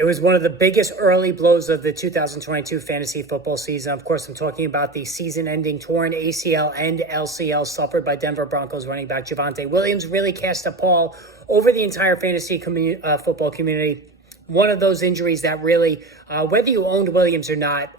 It was one of the biggest early blows of the 2022 fantasy football season. Of course, I'm talking about the season-ending torn ACL and LCL suffered by Denver Broncos running back Javonte Williams. Really cast a pall over the entire fantasy football community. One of those injuries that really, whether you owned Williams or not,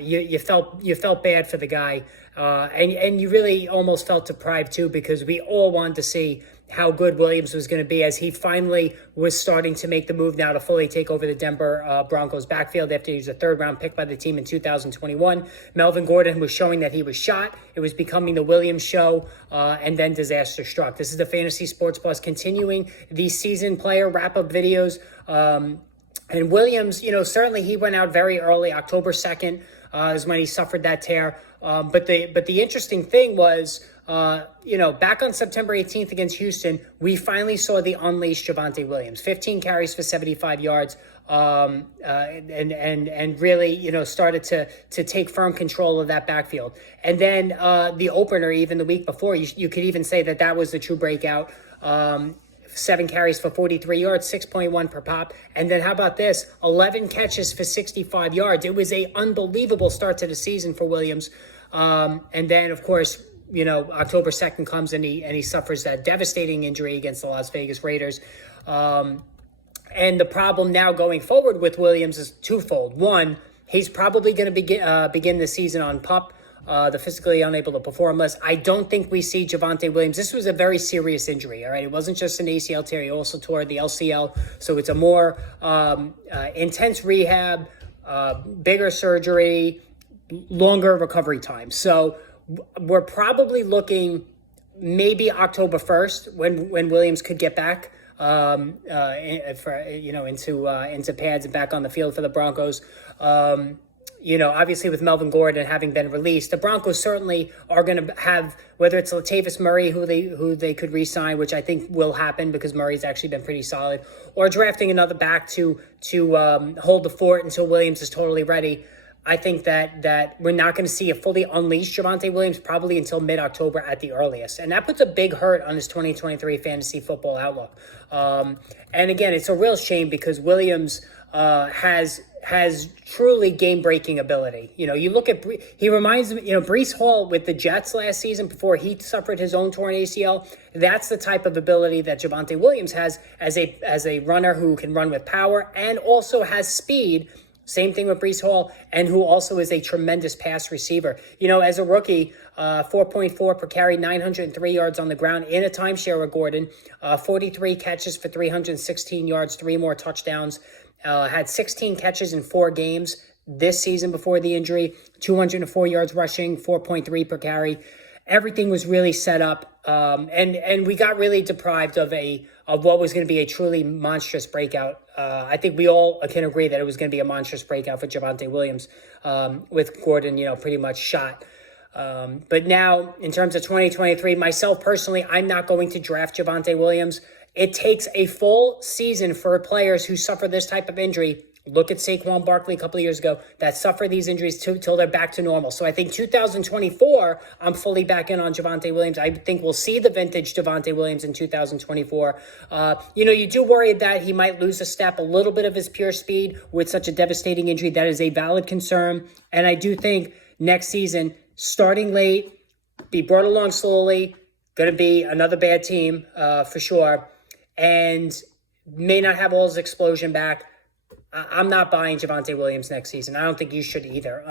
you felt bad for the guy, and you really almost felt deprived too, because we all wanted to see how good Williams was going to be as he finally was starting to make the move now to fully take over the Denver Broncos backfield after he was a third-round pick by the team in 2021. Melvin Gordon was showing that he was shot. It was becoming the Williams show, and then disaster struck. This is the Fantasy Sports Plus continuing these season player wrap-up videos. And Williams, certainly he went out very early. October 2nd is when he suffered that tear. But the interesting thing was, back on September 18th against Houston, we finally saw the unleashed Javonte Williams. 15 carries for 75 yards, and really, started to take firm control of that backfield. And then the opener, even the week before, you could even say that was the true breakout. 7 carries for 43 yards, 6.1 per pop. And then how about this? 11 catches for 65 yards. It was an unbelievable start to the season for Williams. And then, of course, October 2nd comes and he suffers that devastating injury against the Las Vegas Raiders. And the problem now going forward with Williams is twofold. One, he's probably going to begin the season on PUP. The physically unable to perform less. I don't think we see Javonte Williams. This was a very serious injury, all right? It wasn't just an ACL tear. He also tore the LCL. So it's a more intense rehab, bigger surgery, longer recovery time. So we're probably looking maybe October 1st when Williams could get back into pads and back on the field for the Broncos. Obviously with Melvin Gordon having been released, the Broncos certainly are going to have, whether it's Latavius Murray, who they could re-sign, which I think will happen because Murray's actually been pretty solid, or drafting another back to hold the fort until Williams is totally ready. I think that we're not going to see a fully unleashed Javonte Williams probably until mid-October at the earliest. And that puts a big hurt on his 2023 fantasy football outlook. And again, it's a real shame because Williams has truly game-breaking ability. You look at, he reminds me, Breece Hall with the Jets last season before he suffered his own torn ACL. That's the type of ability that Javonte Williams has as a runner who can run with power and also has speed. Same thing with Breece Hall, and who also is a tremendous pass receiver. As a rookie, 4.4 per carry, 903 yards on the ground in a timeshare with Gordon, 43 catches for 316 yards, 3 more touchdowns. Had 16 catches in 4 games this season before the injury, 204 yards rushing, 4.3 per carry. Everything was really set up, and we got really deprived of what was going to be a truly monstrous breakout. I think we all can agree that it was going to be a monstrous breakout for Javonte Williams, with Gordon, pretty much shot. But now, in terms of 2023, myself personally, I'm not going to draft Javonte Williams. It takes a full season for players who suffer this type of injury. Look at Saquon Barkley a couple of years ago that suffer these injuries till they're back to normal. So I think 2024, I'm fully back in on Javonte Williams. I think we'll see the vintage Javonte Williams in 2024. You do worry that he might lose a little bit of his pure speed with such a devastating injury. That is a valid concern. And I do think next season, starting late, be brought along slowly, going to be another bad team for sure, and may not have all his explosion back. I'm not buying Javonte Williams next season. I don't think you should either.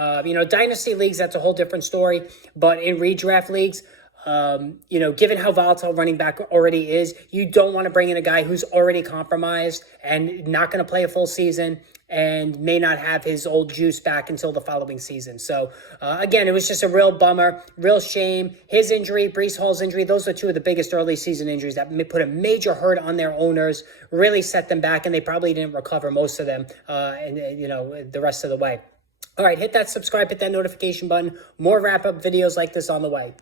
Dynasty leagues, that's a whole different story. But in redraft leagues, given how volatile running back already is, you don't want to bring in a guy who's already compromised and not going to play a full season and may not have his old juice back until the following season. So, again, it was just a real bummer, real shame. His injury, Breece Hall's injury, those are 2 of the biggest early season injuries that put a major hurt on their owners, really set them back, and they probably didn't recover most of them, the rest of the way. All right, hit that subscribe, hit that notification button. More wrap-up videos like this on the way.